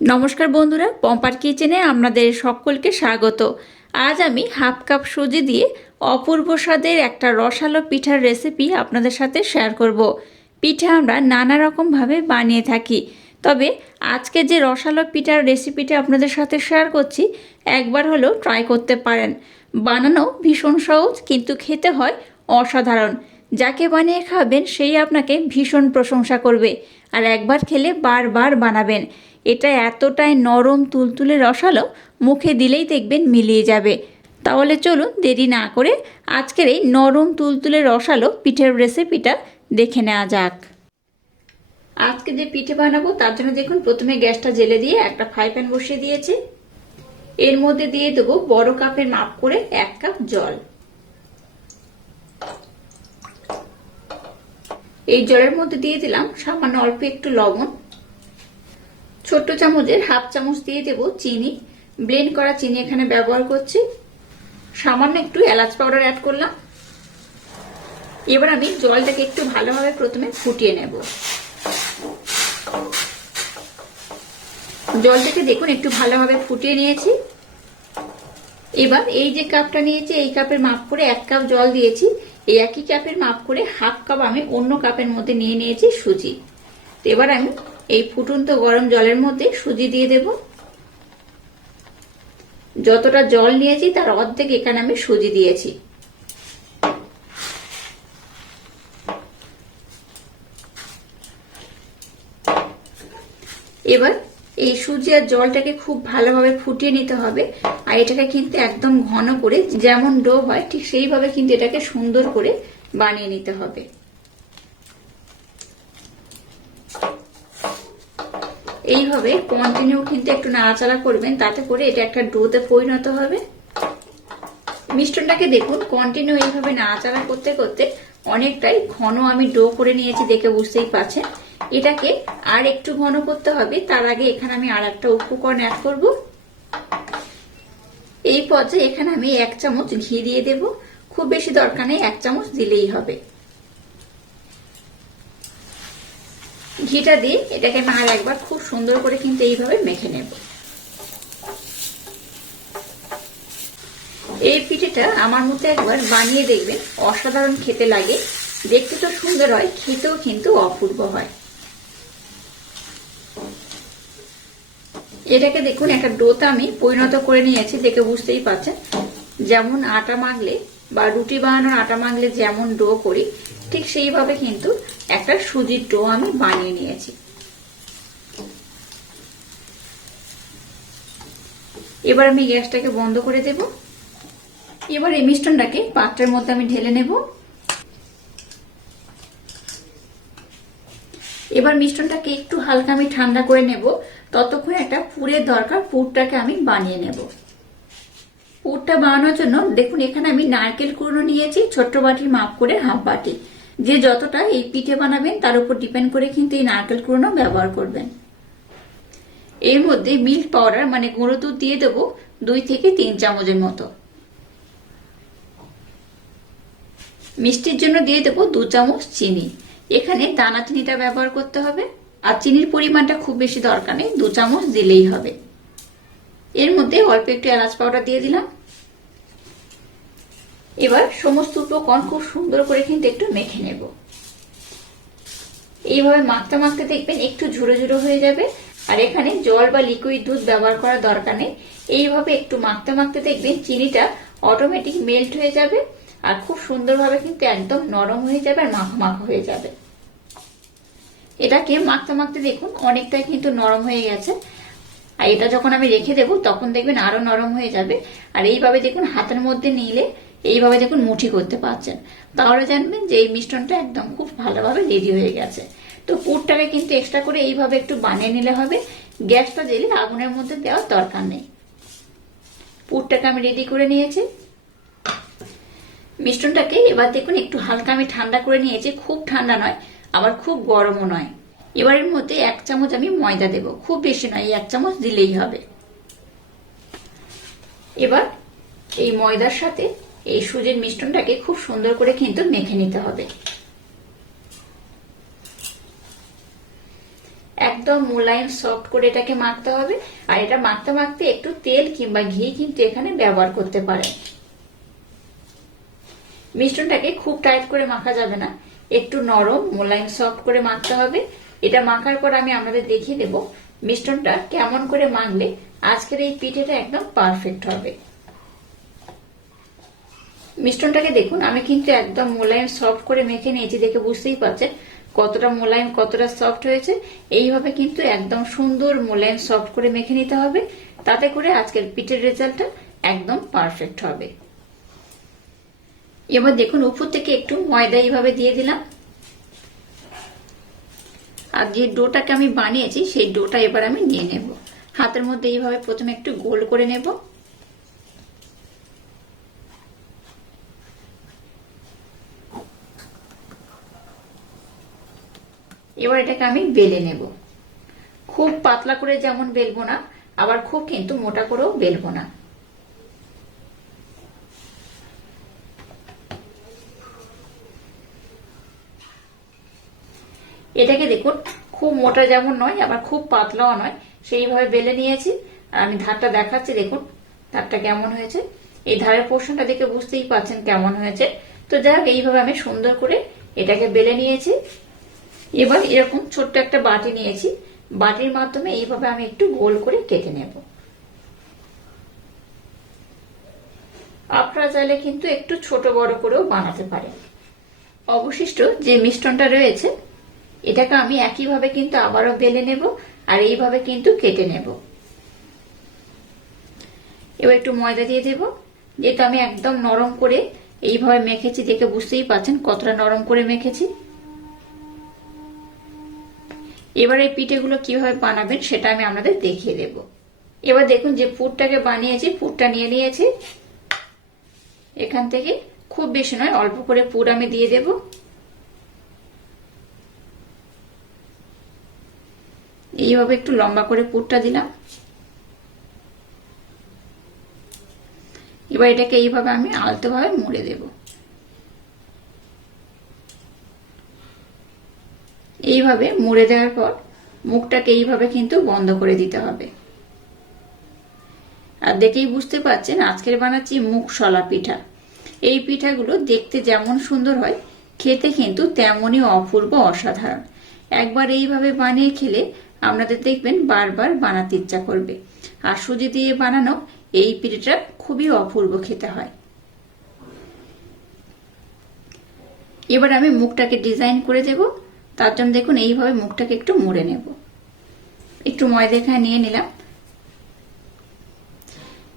নমস্কার বন্ধুরা, পম্পার কিচেনে আপনাদের সকলকে স্বাগত। আজ আমি হাফ কাপ সুজি দিয়ে অপূর্ব স্বাদের একটা রসালো পিঠার রেসিপি আপনাদের সাথে শেয়ার করব। পিঠা আমরা নানা রকমভাবে বানিয়ে থাকি, তবে আজকে যে রসালো পিঠার রেসিপিটা আপনাদের সাথে শেয়ার করছি, একবার হলেও ট্রাই করতে পারেন। বানানো ভীষণ সহজ, কিন্তু খেতে হয় অসাধারণ। যাকে বানিয়ে খাবেন সেই আপনাকে ভীষণ প্রশংসা করবে, আর একবার খেলে বারবার বানাবেন। এটা এতটাই নরম তুলতুলে রসালো, মুখে দিলেই দেখবেন মিলিয়ে যাবে। তাহলে চলুন দেরি না করে আজকের এই নরম তুলতুলে রসালো পিঠের রেসিপিটা দেখে নেওয়া যাক। আজকে যে পিঠে বানাবো তার জন্য দেখুন, প্রথমে গ্যাসটা জেলে দিয়ে একটা ফ্রাই প্যান বসিয়ে দিয়েছি। এর মধ্যে দিয়ে দেবো বড় কাপের মাপ করে 1 কাপ জল। এই জলের মধ্যে দিয়ে দিলাম সামান্য অল্প একটু লবণ। ছোট্ট চামচের হাফ চামচ দিয়ে দেব চিনি, ব্লেন্ড করা চিনি এখানে ব্যবহার করছি। সামান্য একটু এলাচ পাউডার অ্যাড করলাম। এবার আমি জলটাকে একটু ভালোভাবে প্রথমে ফুটিয়ে নেব। জলটাকে দেখুন একটু ভালোভাবে ফুটিয়ে নিয়েছি। এবার এই যে কাপটা নিয়েছি, এই কাপের মাপ করে 1 কাপ জল দিয়েছি। এই একই কাপের মাপ করে হাফ কাপ আমি অন্য কাপের মধ্যে নিয়ে নিয়েছি সুজি। এবার আমি এই ফুটন্ত গরম জলের মধ্যে সুজি দিয়ে দেব। যতটা জল নিয়েছি তার অর্ধেক এখানে আমি সুজি দিয়েছি। এবার এই সুজি আর জলটাকে খুব ভালোভাবে ফুটিয়ে নিতে হবে। আর এটাকে কিন্তু একদম ঘন করে, যেমন ডো হয় ঠিক সেইভাবে কিন্তু এটাকে সুন্দর করে বানিয়ে নিতে হবে। এইভাবে কন্টিনিউ কিন্তু একটু নাড়াচাড়া করবেন, তাতে করে এটা একটা ডোতে পরিণত হবে। মিশ্রণটাকে দেখুন কন্টিনিউ এইভাবে নাড়াচাড়া করতে করতে অনেকটাই ঘন আমি ডো করে নিয়েছি, দেখে বুঝতেই পারছেন। এটাকে আর একটু ঘন করতে হবে। তার আগে এখানে আমি আর একটা উপকরণ অ্যাড করব। এই পর্যায়ে এখানে আমি 1 চামচ ঘি দিয়ে দেব। খুব বেশি দরকার নেই, 1 চামচ দিলেই হবে। ঘিটা দিয়ে এটাকে আমি আর একবার খুব সুন্দর করে কিন্তু এইভাবে মেখে নেব। এই পিঠেটা আমার মতো একবার বানিয়ে দেখবেন, অসাধারণ খেতে লাগে। দেখতে তো সুন্দর হয়, খেতেও কিন্তু অপূর্ব হয়। এটাকে দেখুন একটা ডোতে আমি পরিণত করে নিয়েছি, দেখে বুঝতেই পারছেন। যেমন আটা মাখলে বা রুটি বানানোর আটা মাখলে যেমন ডো করি, ঠিক সেইভাবে কিন্তু একটা সুজির ডো আমি বানিয়ে নিয়েছি। এবার আমি গ্যাসটাকে বন্ধ করে দেব। এবার এই মিশ্রণটাকে পাত্রের মধ্যে আমি ঢেলে নেব। এবার মিশ্রণটাকে একটু হালকা আমি ঠান্ডা করে নেব। ততক্ষণ একটা পুরের দরকার, পুরটাকে আমি বানিয়ে নেব। পুরটা বানানোর জন্য দেখুন এখানে আমি নারকেল কুড়নো নিয়েছি, ছোট্ট বাটির মাপ করে হাফ বাটি। যে যতটা এই পিঠে বানাবেন তার উপর ডিপেন্ড করে কিন্তু এই নারকেল কুড়নো ব্যবহার করবেন। এর মধ্যে মিল্ক পাউডার মানে গুঁড়ো দুধ দিয়ে দেবো 2 থেকে 3 চামচের মতো। মিষ্টির জন্য দিয়ে দেবো 2 চামচ চিনি। এখানে দানা চিনিটা ব্যবহার করতে হবে, আর চিনির পরিমাণটা খুব বেশি দরকার নেই, 2 চামচ দিলেই হবে। এর মধ্যে অল্প একটু এলাচ পাউডার দিয়ে দিলাম। এবার সমস্ত উপকরণ খুব সুন্দর করে কিন্তু একটু মেখে নেব। এইভাবে মাখতে মাখতে দেখবেন একটু ঝুরো ঝুরো হয়ে যাবে। আর এখানে জল বা লিকুইড দুধ ব্যবহার করার দরকার নেই। এইভাবে একটু মাখতে মাখতে দেখবেন চিনিটা অটোমেটিক মেল্ট হয়ে যাবে, আর খুব সুন্দরভাবে কিন্তু একদম নরম হয়ে যাবে আর মাখা মাখা হয়ে যাবে। এটাকে মাখতে মাখতে দেখুন অনেকটাই কিন্তু নরম হয়ে গেছে। আর এটা যখন আমি রেখে দেবো তখন দেখবেন আরো নরম হয়ে যাবে। আর এইভাবে দেখুন হাতের মধ্যে নিলে এইভাবে দেখুন মুঠি করতে পারছেন, তাহলে জানবেন যে এই মিশ্রণটা একদম খুব ভালোভাবে রেডি হয়ে গেছে। তো পুরটাকে কিন্তু এক্সট্রা করে এইভাবে একটু বানিয়ে নিলে হবে। গ্যাসটা জ্বেলে আগুনের মধ্যে দেওয়ার দরকার নেই। পুরটাকে আমি রেডি করে নিয়েছি। মিশ্রণটাকে এবার দেখুন একটু হালকা আমি ঠান্ডা করে নিয়েছি, খুব ঠান্ডা নয় আবার খুব গরমও নয়। এবার এর মধ্যে 1 চামচ আমি ময়দা দেব, খুব বেশি নয়, 1 চামচ দিলেই হবে। এবার এই ময়দার সাথে এই সুজির মিশ্রণটাকে খুব সুন্দর করে কিন্তু মেখে নিতে হবে। একদম মোলায়েম সফট করে এটাকে মাখতে হবে। আর এটা মাখতে মাখতে একটু তেল কিংবা ঘি কিন্তু এখানে ব্যবহার করতে পারেন। মিশ্রণটাকে খুব টাইট করে মাখা যাবে না, একটু নরম মোলায়েম সফট করে মাখতে হবে। এটা মাখার পর আমি আপনাদের দেখিয়ে দেব মিশ্রণটা কেমন করে মাখলে আজকের এই পিঠেটা একদম পারফেক্ট হবে। মিশ্রণটাকে দেখুন, আমি কিন্তু একদম মোলায়েম সফট করে মেখে নিয়েছি, দেখে বুঝতেই পারছেন কতটা মোলায়েম কতটা সফট হয়েছে। এইভাবে কিন্তু একদম সুন্দর মোলায়েম সফট করে মেখে নিতে হবে, তাতে করে আজকের পিঠের রেজাল্টটা একদম পারফেক্ট হবে। এবার দেখুন উপর থেকে একটু ময়দা এইভাবে দিয়ে দিলাম, আর যে ডোটাকে আমি বানিয়েছি সেই ডোটা এবার আমি নিয়ে নেব। হাতের মধ্যে এইভাবে প্রথমে একটু গোল করে নেব, এবার এটাকে আমি বেলে নেব। খুব পাতলা করে যেমন বেলবো না, আবার খুব কিন্তু মোটা করেও বেলবো না। এটাকে দেখুন খুব মোটা যেমন নয়, আবার খুব পাতলাও নয়, সেইভাবে বেলে নিয়েছি। আর আমি ধারটা দেখাচ্ছি, দেখুন ধারটা কেমন হয়েছে। এই ধারের পোর্শনটা দেখে বুঝতেই পারছেন কেমন হয়েছে। তো যাই হোক, এইভাবে আমি সুন্দর করে এটাকে বেলে নিয়েছি। এবার এরকম ছোট্ট একটা বাটি নিয়েছি, বাটির মাধ্যমে এইভাবে আমি একটু গোল করে কেটে নেব। আপনারা চাইলে কিন্তু একটু ছোট বড় করেও বানাতে পারেন। অবশিষ্ট যে মিশ্রণটা রয়েছে এটাকে আমি একইভাবে কিন্তু আবারও বেলে নেব, আর এইভাবে কিন্তু কেটে নেব। এবার একটু ময়দা দিয়ে দেব, যেহেতু আমি একদম নরম করে এইভাবে মেখেছি, দেখে বুঝতেই পারছেন কতটা নরম করে মেখেছি। এবার এই পিঠেগুলো কিভাবে বানাবেন সেটা আমি আপনাদের দেখিয়ে দেব। এবার দেখুন যে পুরটাকে বানিয়েছি, পুরটা নিয়ে নিয়েছি। এখান থেকে খুব বেশি নয়, অল্প করে পুর আমি দিয়ে দেব। এইভাবে একটু লম্বা করে পুরটা দিলাম। এবার এটাকে এইভাবে আমি আলতোভাবে মুড়ে দেব। এইভাবে মুড়ে দেওয়ার পর মুখটাকে এইভাবে কিন্তু বন্ধ করে দিতে হবে। আর দেখেই বুঝতে পারছেন আজকের বানাচ্ছি মুগ শলা পিঠা। এই পিঠাগুলো দেখতে যেমন সুন্দর হয়, খেতে কিন্তু তেমনই অপূর্ব অসাধারণ। একবার এইভাবে বানিয়ে খেলে আপনাদের দেখবেন বারবার বানাতে ইচ্ছা করবে। আর সুজি দিয়ে বানানো এই পিঠাটা খুবই অপূর্ব খেতে হয়। এবার আমি মুখটাকে ডিজাইন করে দেব, তার জন্য দেখুন এইভাবে মুখটাকে একটু মুড়ে নেব। একটু ময়দা এখানে নিয়ে নিলাম,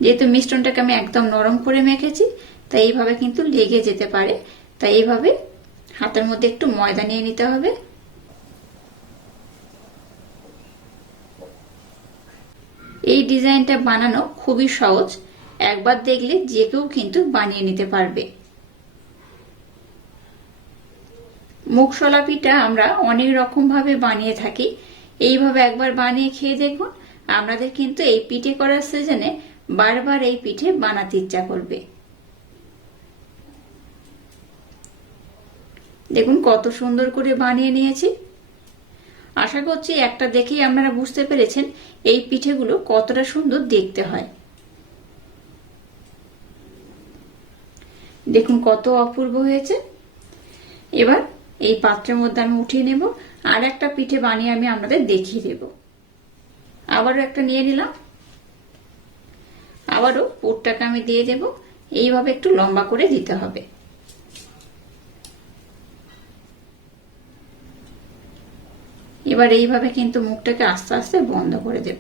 যেহেতু মিশ্রণটাকে আমি একদম নরম করে মেখেছি তাই এইভাবে কিন্তু লেগে যেতে পারে, তাই এইভাবে হাতের মধ্যে একটু ময়দা নিয়ে নিতে হবে। এই ডিজাইনটা বানানো খুবই সহজ, একবার দেখলে যে কেউ কিন্তু বানিয়ে নিতে পারবে। মুগশলা পিঠা আমরা অনেক রকম ভাবে বানিয়ে থাকি, এইভাবে একবার বানিয়ে খেয়ে দেখুন, আপনাদের কিন্তু এই পিঠে করার সিজনে বারবার এই পিঠে বানাতে ইচ্ছা করবে। দেখুন কত সুন্দর করে বানিয়ে নিয়েছি। আশা করছি একটা দেখেই আপনারা বুঝতে পেরেছেন এই পিঠেগুলো কতটা সুন্দর দেখতে হয়। দেখুন কত অপূর্ব হয়েছে। এবার এই পাত্রের মধ্যে আমি উঠিয়ে নেব, আর একটা পিঠে বানিয়ে আমি আপনাদের দেখিয়ে দেব। আবারও একটা নিয়ে নিলাম, আবারও পুরটাকে আমি দিয়ে দেব। এইভাবে একটু লম্বা করে দিতে হবে। এবার এইভাবে কিন্তু মুখটাকে আস্তে আস্তে বন্ধ করে দেব।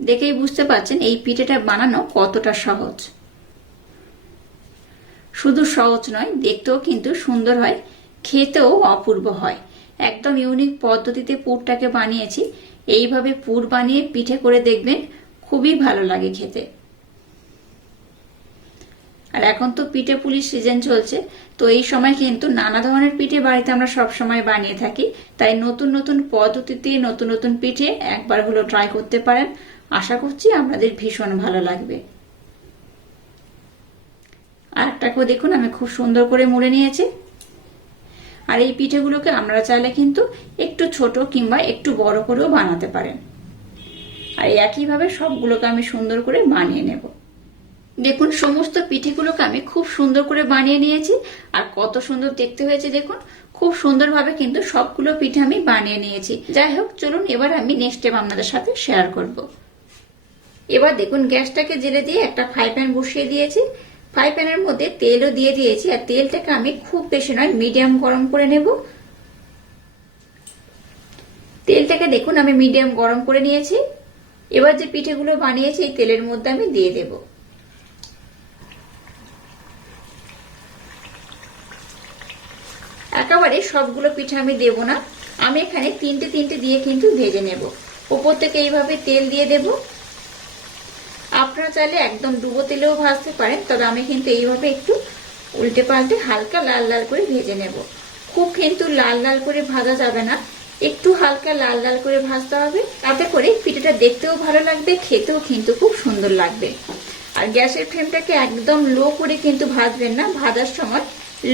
দেখেই বুঝতে পারছেন এই পিঠেটা বানানো কতটা সহজ। শুধু সহজ নয়, দেখতেও কিন্তু সুন্দর হয়, খেতেও অপূর্ব হয়। একদম ইউনিক পদ্ধতিতে পুরটাকে বানিয়েছি। এইভাবে পুর বানিয়ে পিঠে করে দেখবেন, খুবই ভালো লাগে খেতে। আর এখন তো পিঠে পুলির সিজন চলছে, তো এই সময় কিন্তু নানা ধরনের পিঠে বাড়িতে আমরা সব সময় বানিয়ে থাকি। তাই নতুন নতুন পদ্ধতিতে নতুন নতুন পিঠে একবার হলো ট্রাই করতে পারেন। আশা করছি আপনাদের ভীষণ ভালো লাগবে। আর একটাকেও দেখুন আমি খুব সুন্দর করে মুড়ে নিয়েছি। আর এই পিঠেগুলোকে আপনারা চাইলে কিন্তু একটু ছোট কিংবা একটু বড় করেও বানাতে পারেন। আর একইভাবে সবগুলোকে আমি সুন্দর করে বানিয়ে নেব। দেখুন সমস্ত পিঠেগুলোকে আমি খুব সুন্দর করে বানিয়ে নিয়েছি। আর কত সুন্দর দেখতে হয়েছে দেখুন, খুব সুন্দরভাবে কিন্তু সবগুলো পিঠে আমি বানিয়ে নিয়েছি। যাই হোক, চলুন এবার আমি নেক্সট স্টেপ আপনাদের সাথে শেয়ার করব। এবার দেখুন গ্যাসটাকে জেলে দিয়ে একটা ফ্রাই প্যান বসিয়ে দিয়েছি। ফ্রাই প্যানের মধ্যে তেলও দিয়ে দিয়েছি। আর তেলটাকে আমি খুব বেশি নয়, মিডিয়াম গরম করে নেব। তেলটাকে দেখুন আমি মিডিয়াম গরম করে নিয়েছি। এবার যে পিঠেগুলো বানিয়েছি এই তেলের মধ্যে আমি দিয়ে দেব। একেবারে সবগুলো পিঠে আমি দেব না, আমি এখানে তিনটে তিনটে দিয়ে কিন্তু ভেজে নেব। উপর থেকে এইভাবে তেল দিয়ে দেব। আপনারা চাইলে একদম ডুবো তেলেও ভাজতে পারেন, তবে আমি কিন্তু এইভাবে একটু উল্টে পাল্টে হালকা লাল লাল করে ভেজে নেব। খুব কিন্তু লাল লাল করে ভাজা যাবে না, একটু হালকা লাল লাল করে ভাজতে হবে। তাতে করে পিঠেটা দেখতেও ভালো লাগবে, খেতেও কিন্তু খুব সুন্দর লাগবে। আর গ্যাসের ফ্লেমটাকে একদম লো করে কিন্তু ভাজবেন না, ভাজার সময়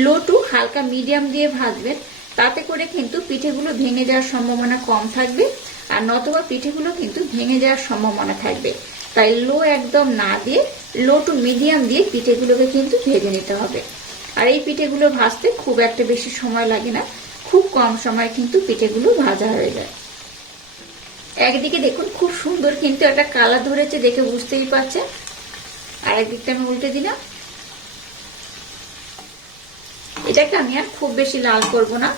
লো টু হালকা মিডিয়াম দিয়ে ভাজবেন। তাতে করে কিন্তু পিঠেগুলো ভেঙে যাওয়ার সম্ভাবনা কম থাকবে, আর নতুবা পিঠেগুলো কিন্তু ভেঙে যাওয়ার সম্ভাবনা থাকবে। তাই লো একদম না দিয়ে লো টু মিডিয়াম দিয়ে পিঠেগুলোকে কিন্তু ভেজে নিতে হবে। আর এই পিঠেগুলো ভাজতে খুব একটা বেশি সময় লাগে না, খুব কম সময় কিন্তু পিঠেগুলো ভাজা হয়ে যায়। একদিকে দেখুন খুব সুন্দর কিন্তু একটা কালার ধরেছে, দেখে বুঝতেই পারছেন। আর একদিকটা আমি উল্টে দিলাম। এটাকে আমি আর খুব বেশি লাল করব না,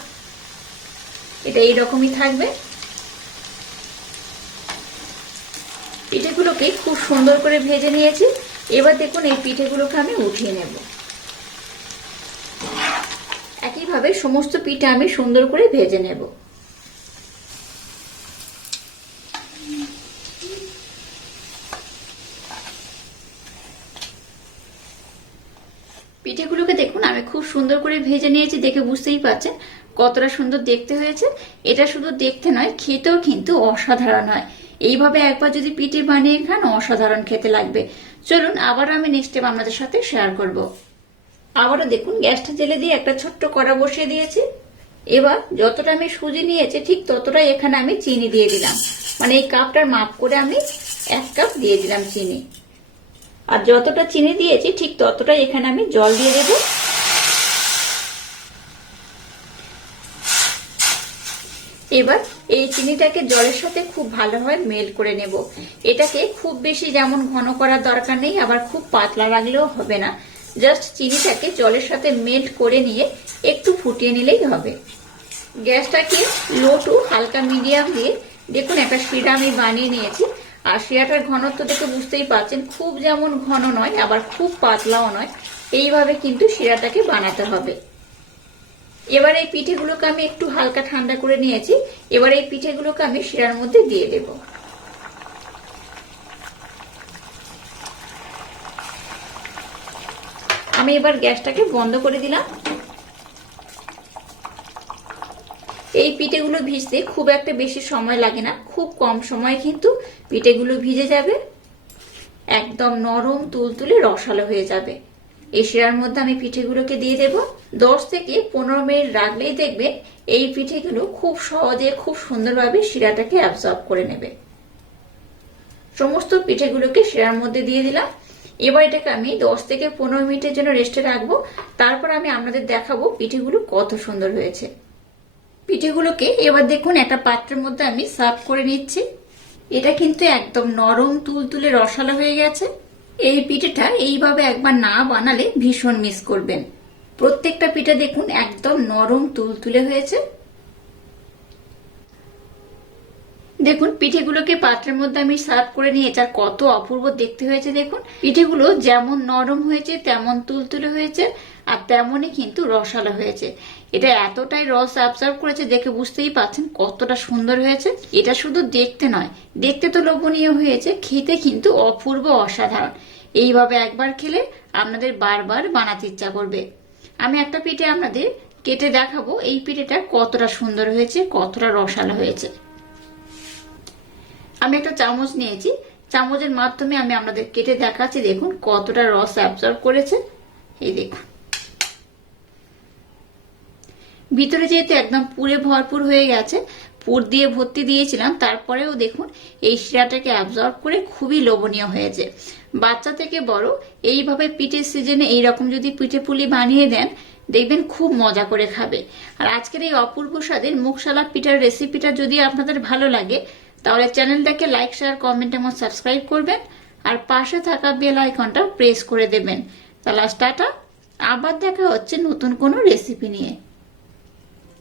এটা এইরকমই থাকবে। পিঠেগুলোকে খুব সুন্দর করে ভেজে নিয়েছি। এবার দেখুন এই পিঠেগুলোকে আমি উঠিয়ে নেব। একইভাবে সমস্ত পিঠে আমি সুন্দর করে ভেজে নেব। পিঠেগুলোকে দেখুন আমি খুব সুন্দর করে ভেজে নিয়েছি, দেখে বুঝতেই পারছেন কতটা সুন্দর দেখতে হয়েছে। এটা শুধু দেখতে নয়, খেতেও কিন্তু অসাধারণ হয়। এইভাবে একবার যদি পিঠে বানিয়ে খান অসাধারণ খেতে লাগবে। চলুন আবার আমি নেক্সট স্টেপ আপনাদের সাথে শেয়ার করব। আবারও দেখুন গ্যাসটা জেলে দিয়ে একটা ছোট্ট কড়া বসিয়ে দিয়েছি। এবার যতটা আমি সুজি নিয়েছি ঠিক ততটাই এখানে আমি চিনি দিয়ে দিলাম। মানে এই কাপটার মাপ করে আমি 1 কাপ দিয়ে দিলাম চিনি। আর যতটা চিনি দিয়েছি ঠিক ততটাই এখানে আমি জল দিয়ে দেব। এবার এই চিনিটাকে জলের সাথে খুব ভালোভাবে মেল্ট করে নেব। এটাকে খুব বেশি যেমন ঘন করার দরকার নেই, আবার খুব পাতলা রাখলেও হবে না। জাস্ট চিনিটাকে জলের সাথে মেল্ট করে নিয়ে একটু ফুটিয়ে নিলেই হবে। গ্যাসটাকে লো টু হালকা মিডিয়াম দিয়ে দেখুন একটা শিরা আমি বানিয়ে নিয়েছি। আর শিরাটার ঘনত্ব দেখে বুঝতেই পারছেন, খুব যেমন ঘন নয় আবার খুব পাতলাও নয়, এইভাবে কিন্তু শিরাটাকে বানাতে হবে। এবার এই পিঠেগুলোকে আমি একটু হালকা ঠান্ডা করে নিয়েছি। এবার এই পিঠেগুলোকে আমি শিরার মধ্যে দিয়ে দেব। আমি এবার গ্যাসটাকে বন্ধ করে দিলাম। এই পিঠেগুলো ভিজতে খুব একটা বেশি সময় লাগে না, খুব কম সময় কিন্তু পিঠেগুলো ভিজে যাবে, একদম নরম তুলতুলে রসালো হয়ে যাবে। এই শিরার মধ্যে আমি পিঠেগুলোকে দিয়ে দেব। 10 থেকে 15 মিনিট রাখলেই দেখবেন এই পিঠেগুলো খুব সহজে খুব সুন্দরভাবে শিরাটাকে অ্যাবজর্ব করে নেবে। সমস্ত পিঠেগুলোকে শিরার মধ্যে দিয়ে দিলাম। এবার এটাকে আমি 10 থেকে 15 মিনিটের জন্য রেস্টে রাখবো। তারপর আমি আপনাদের দেখাবো পিঠেগুলো কত সুন্দর হয়েছে। পিঠেগুলোকে এবার দেখুন একটা পাত্রের মধ্যে আমি সার্ভ করে নিচ্ছি। এটা কিন্তু একদম নরম তুলতুলে রসালো হয়ে গেছে। এই পিঠেটা এইভাবে একবার না বানালে ভীষণ মিস করবেন। প্রত্যেকটা পিঠে দেখুন একদম নরম তুলতুলে হয়েছে। দেখুন পিঠেগুলোকে পাত্রের মধ্যে আমি সার্ভ করে নিয়েছি, আর কত অপূর্ব দেখতে হয়েছে দেখুন। পিঠেগুলো যেমন নরম হয়েছে তেমন তুলতুলে হয়েছে, আর তেমনই কিন্তু রসালো হয়েছে। এটা এতটাই রস অ্যাবজর্ব করেছে, দেখে বুঝতেই পারছেন কতটা সুন্দর হয়েছে। এটা শুধু দেখতে নয়, দেখতে তো লোভনীয় হয়েছে, খেতে কিন্তু অপূর্ব অসাধারণ। এইভাবে একবার খেলে আপনাদের বারবার বানাতে ইচ্ছা করবে। আমি একটা পিঠে আপনাদের কেটে দেখাবো এই পিঠেটা কতটা সুন্দর হয়েছে, কতটা রসালো হয়েছে। আমি একটা চামচ নিয়েছি, চামচের মাধ্যমে আমি আপনাদের কেটে দেখাচ্ছি। দেখুন কতটা রস অ্যাবজর্ব করেছে, এই দেখুন। ভিতরে যেহেতু একদম পুরে ভরপুর হয়ে গেছে, পুর দিয়ে ভর্তি দিয়েছিলাম, তারপরেও দেখুন এই শিরাটাকে অ্যাবজর্ব করে খুবই লোভনীয় হয়েছে। বাচ্চা থেকে বড় এইভাবে পিঠের সিজনে এইরকম যদি পিঠে পুলি বানিয়ে দেন, দেখবেন খুব মজা করে খাবে। আর আজকের এই অপূর্ব স্বাদের মুগশালা পিঠার রেসিপিটা যদি আপনাদের ভালো লাগে, তাহলে চ্যানেলটাকে লাইক, শেয়ার, কমেন্ট এবং সাবস্ক্রাইব করবেন, আর পাশে থাকা বেল আইকনটা প্রেস করে দেবেন। তাহলে টাটা, আবার দেখা হচ্ছে নতুন কোনো রেসিপি নিয়ে।